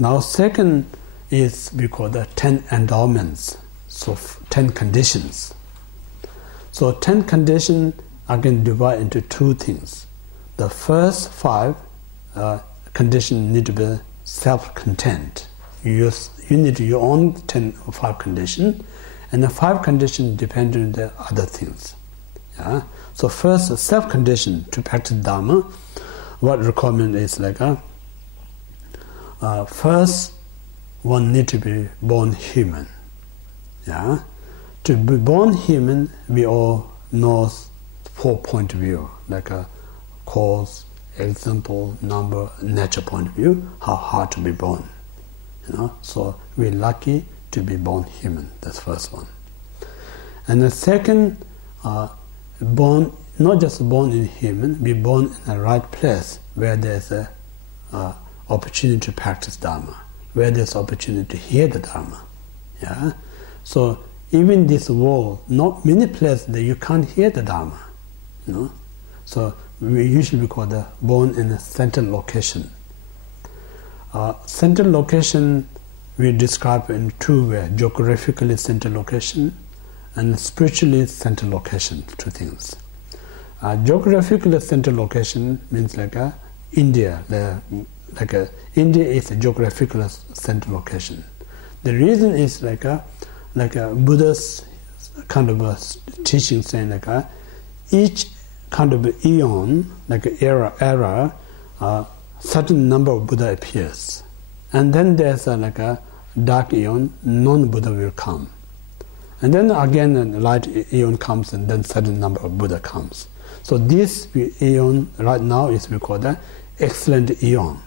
Now second is we call the 10 endowments, so 10 conditions. So 10 conditions I can divide into two things. The first 5 conditions need to be self-contained. You need your own 5 conditions, and the 5 conditions depend on the other things. Yeah? So first, self-condition to practice Dharma, what recommend is like first, one need to be born human. Yeah? To be born human, we all know 4 point of view, like a cause, example, number, nature point of view, how hard to be born. So we're lucky to be born human. That's the first one. And the second, born, not just born in human, be born in the right place where there's a opportunity to practice Dharma, where there's opportunity to hear the Dharma. Yeah. So even this world, not many places that you can't hear the Dharma. So we usually call the born in a central location. Central location we describe in 2 ways: geographically central location and spiritually central location. 2 things. Geographically central location means like India. India is a geographical central location. The reason is like a Buddha's kind of a teaching saying like each kind of eon, like era, certain number of Buddha appears, and then there's like a dark eon, non-Buddha will come, and then again a light eon comes, and then certain number of Buddha comes. So this eon right now is we call the excellent eon.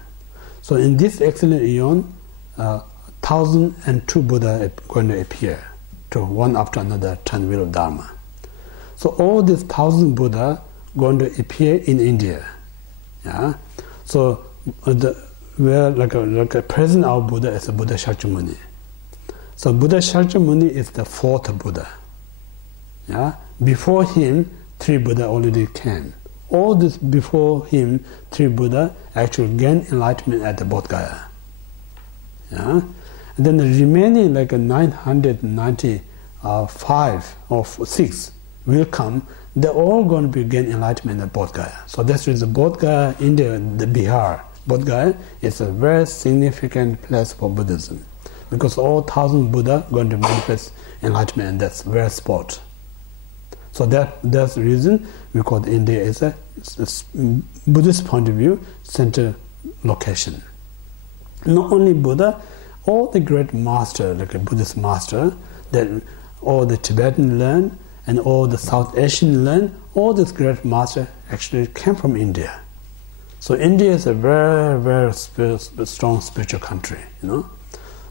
So in this excellent eon, 1,002 Buddha are going to appear, to one after another, turn wheel of Dharma. So all these 1,000 Buddha going to appear in India. Yeah. So where like a present our Buddha is a Buddha Shakyamuni. So Buddha Shakyamuni is the 4th Buddha. Yeah. Before him, 3 Buddha already came. All this before him, 3 Buddha actually gained enlightenment at the Bodh Gaya. Yeah. And then the remaining like 995 or 6 will come. They're all going to be gain enlightenment at Bodh Gaya. So that's the Bodh Gaya, India, the Bihar. Bodh Gaya is a very significant place for Buddhism, because all 1,000 Buddha going to manifest enlightenment in that very spot. So that's the reason we call India as a Buddhist point of view center location. Not only Buddha, all the great master, like a Buddhist master, that all the Tibetan learn and all the South Asian learn, all this great master actually came from India. So India is a very, very strong spiritual country,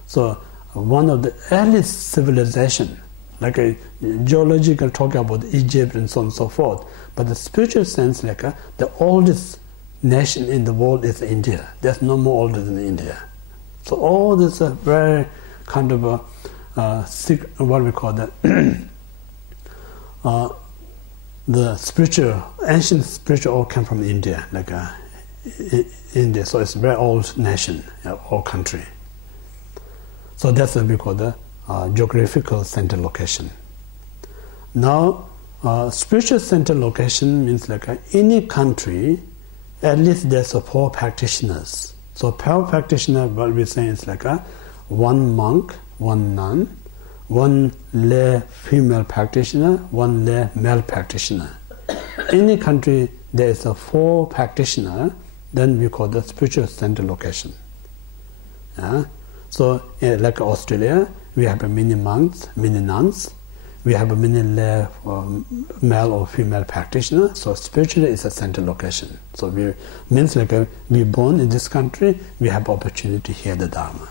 So one of the earliest civilization, like a geological talk about Egypt and so on and so forth, but the spiritual sense, like the oldest nation in the world is India. There's no more older than India. So all this very kind of what we call that the spiritual, ancient spiritual all came from India, like India. So it's a very old nation, old country. So that's what we call the geographical center location. Now, spiritual center location means like any country, at least there's 4 practitioners. So 4 practitioner, what we're saying is like 1 monk, 1 nun, 1 lay female practitioner, 1 lay male practitioner. Any country there is 4 practitioner, then we call the spiritual center location. Yeah? So like Australia, we have many monks, many nuns. We have many lay male or female practitioners. So spiritually it's a center location. So we means like we're born in this country, we have opportunity to hear the Dharma.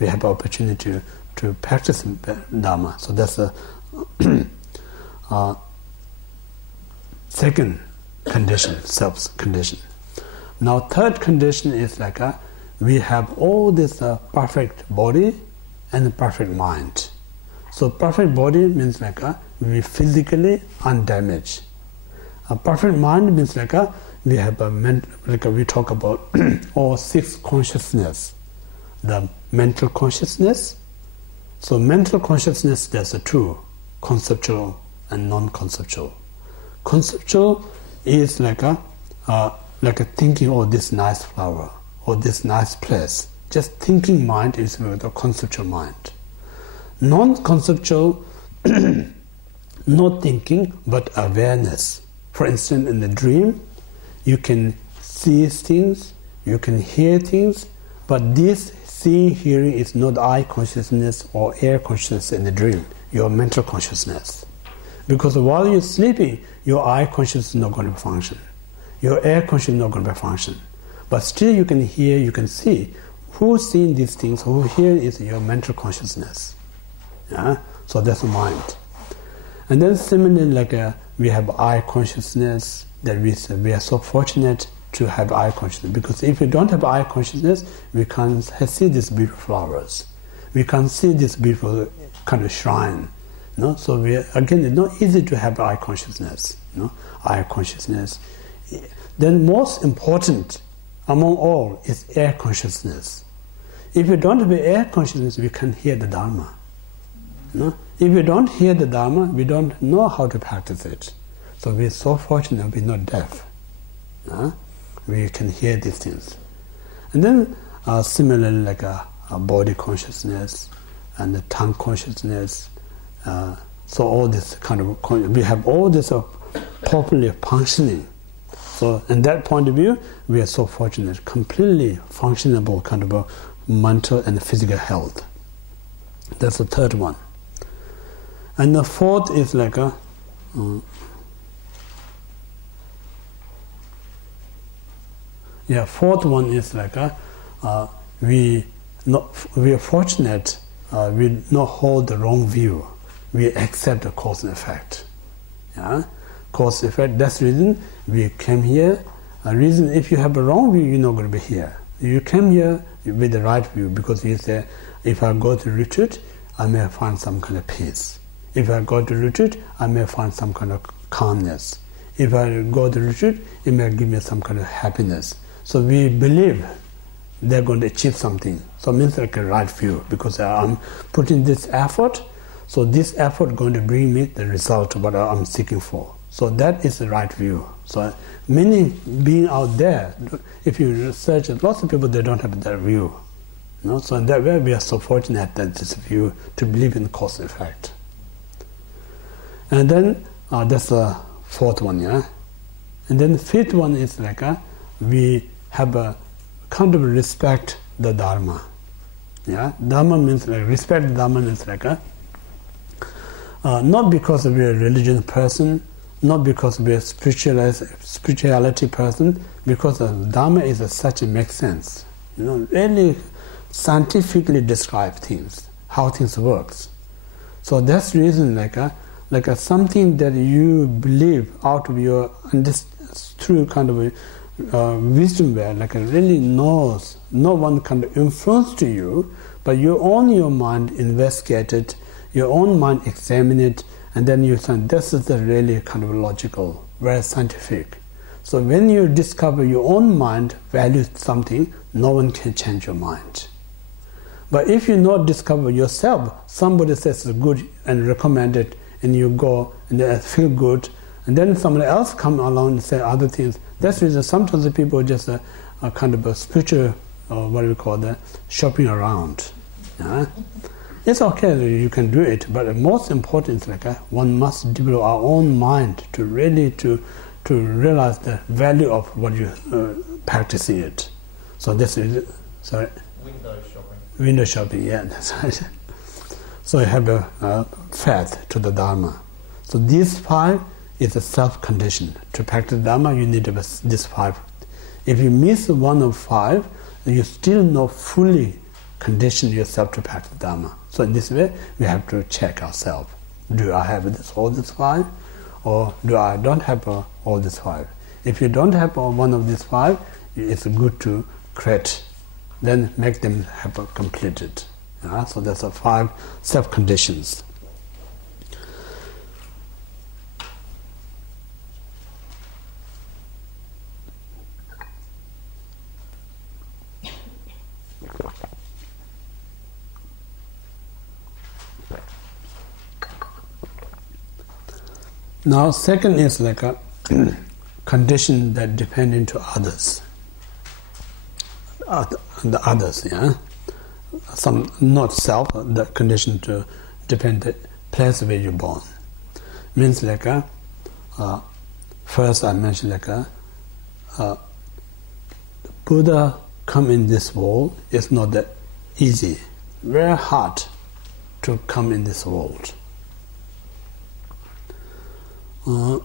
We have opportunity to practice Dharma. So that's the second condition, self-condition. Now third condition is like we have all this perfect body and perfect mind. So perfect body means like we physically undamaged. A perfect mind means like we have a like we talk about all 6 consciousness. the mental consciousnness. So mental consciousness, there's a two, conceptual and non-conceptual. Conceptual is like a thinking, oh, this nice flower, or this nice place. Just thinking mind is with a conceptual mind. Non-conceptual, not thinking, but awareness. For instance, in the dream, you can see things, you can hear things, but this seeing, hearing is not eye consciousness or air consciousness in the dream, your mental consciousness. Because while you're sleeping, your eye consciousness is not going to function. Your air consciousness is not going to function. But still you can hear, you can see. Who's seeing these things, who hears is your mental consciousness. Yeah? So that's the mind. And then similarly, we have eye consciousness, that we are so fortunate to have eye consciousness, because if we don't have eye consciousness, we can't see these beautiful flowers. We can't see this beautiful kind of shrine. No? So again, it's not easy to have eye consciousness. No? Eye consciousness. Then most important among all is air consciousness. If we don't have air consciousness, we can't hear the Dharma. No? If we don't hear the Dharma, we don't know how to practice it. So we're so fortunate we're not deaf. No? We can hear these things. And then similarly, like a body consciousness and the tongue consciousness. So all this kind of, we have all this properly functioning. So in that point of view, we are so fortunate, completely functionable kind of a mental and physical health. That's the third one. And the fourth is like a fourth one is like we are fortunate. We not hold the wrong view. We accept the cause and effect. Yeah, cause effect. That's the reason we came here. Reason, if you have a wrong view, you're not going to be here. You came here with the right view, because you say, if I go to retreat, I may find some kind of peace. If I go to retreat, I may find some kind of calmness. If I go to retreat, it may give me some kind of happiness. So we believe they're going to achieve something. So it means like a right view, because I'm putting this effort, so this effort going to bring me the result what I'm seeking for. So that is the right view. So many being out there, if you research lots of people, they don't have that view. No? So in that way, we are so fortunate that this view to believe in cause and effect. And then that's the fourth one, yeah. And then the fifth one is like we have a kind of respect the Dharma. Yeah, Dharma means like respect the Dharma means like not because we're a religious person, not because we're a spirituality person, because the Dharma is such a makes sense. You know, really scientifically describe things, how things works. So that's the reason like something that you believe out of your through kind of a wisdom where really knows, no one kind of influence to you, but you own your mind investigate it, your own mind examine it, and then you say this is the really kind of logical, very scientific. So when you discover your own mind values something, no one can change your mind. But if you not discover yourself, somebody says it's good and recommend it, and you go and they feel good, and then somebody else come along and say other things. That's the reason sometimes the people just a kind of a spiritual, what do we call that, shopping around. Yeah? It's okay that you can do it, but the most important is one must develop our own mind to really to realize the value of what you practicing it. So this is sorry. Window shopping. Window shopping, yeah, that's right. So you have a faith to the Dharma. So these five is a self-condition. To practice Dharma, you need to have these five. If you miss one of five, you still not fully condition yourself to practice Dharma. So in this way, we have to check ourselves. Do I have all these five? Or do I don't have all these five? If you don't have one of these five, it's good to create. Then make them have completed. So that's the five self-conditions. Now, second is like a condition that depend into others. The others, yeah. Some not self, the condition to depend the place where you're born. Means like first I mentioned like Buddha come in this world is not that easy. Very hard to come in this world. How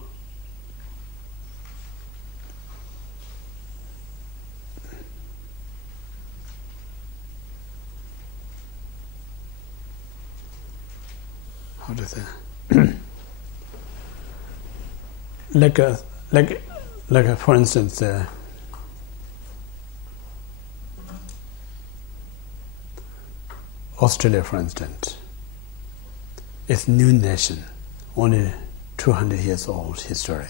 to say? like for instance, Australia, for instance, it's new nation, only 200 years old history.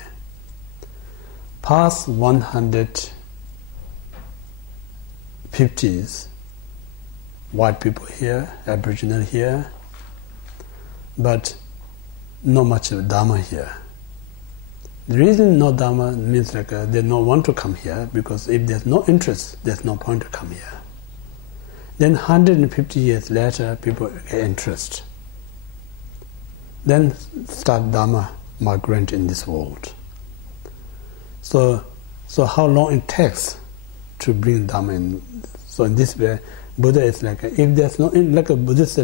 Past 150s, white people here, Aboriginal here, but not much of Dharma here. The reason no Dharma means like they don't want to come here, because if there's no interest, there's no point to come here. Then 150 years later, people get interest. Then start Dharma migrant in this world. So how long it takes to bring Dharma in? So in this way, Buddha is like if there's no like a Buddhist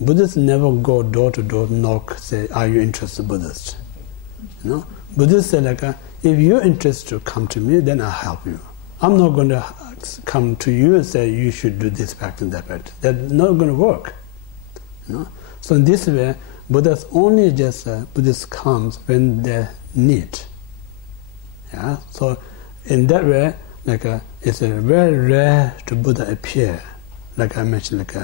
Buddhists never go door to door knock, say, are you interested Buddhist? You know, Buddhists say like if you're interested to come to me, then I'll help you. I'm not going to come to you and say you should do this practice, that practice. That's not going to work. You know? So in this way, Buddha's only just Buddhist comes when they need. Yeah. So in that way, like it's a very rare to Buddha appear. Like I mentioned, like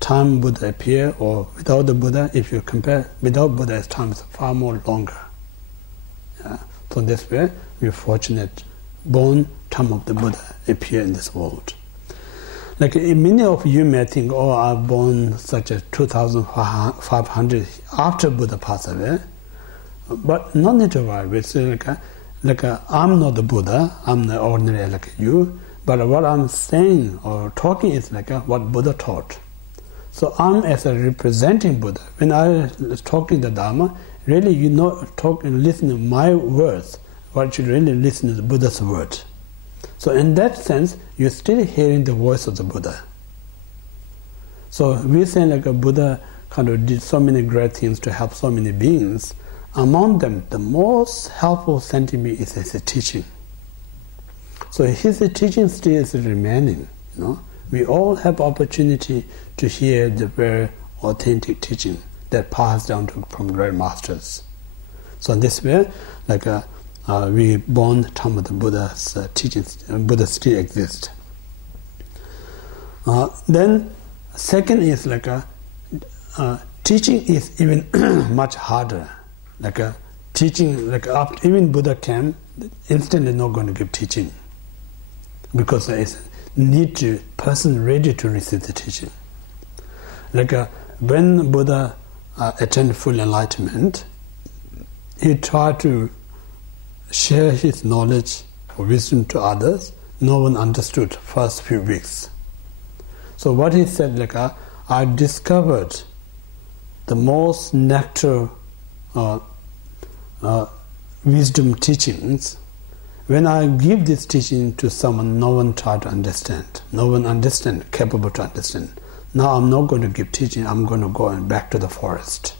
time Buddha appear or without the Buddha. If you compare without Buddha's time, is far more longer. Yeah. So this way, we're fortunate. Born time of the Buddha appear in this world. Like many of you may think, oh, I'm born such a 2,500 after Buddha passed away, but not need to worry. It's like I'm not the Buddha, I'm the ordinary like you, but what I'm saying or talking is like what Buddha taught. So I'm as a representing Buddha. When I was talking the Dharma, really you not talk and listen to my words. What you really listen to the Buddha's word. So in that sense, you're still hearing the voice of the Buddha. So we're saying like a Buddha kind of did so many great things to help so many beings. Among them, the most helpful sentiment is his teaching. So his teaching still is remaining. You know, we all have opportunity to hear the very authentic teaching that passed down from great masters. So in this way, like we born time of the Buddha's teachings. Buddha still exists. Then second is like teaching is even much harder. Like teaching, like after even Buddha came, instantly not going to give teaching, because there is need to person ready to receive the teaching. Like when Buddha attained full enlightenment, he tried to share his knowledge or wisdom to others. No one understood first few weeks. So what he said, like I discovered the most nectar wisdom teachings. When I give this teaching to someone, no one tried to understand. No one capable to understand. Now I'm not going to give teaching. I'm going to go back to the forest.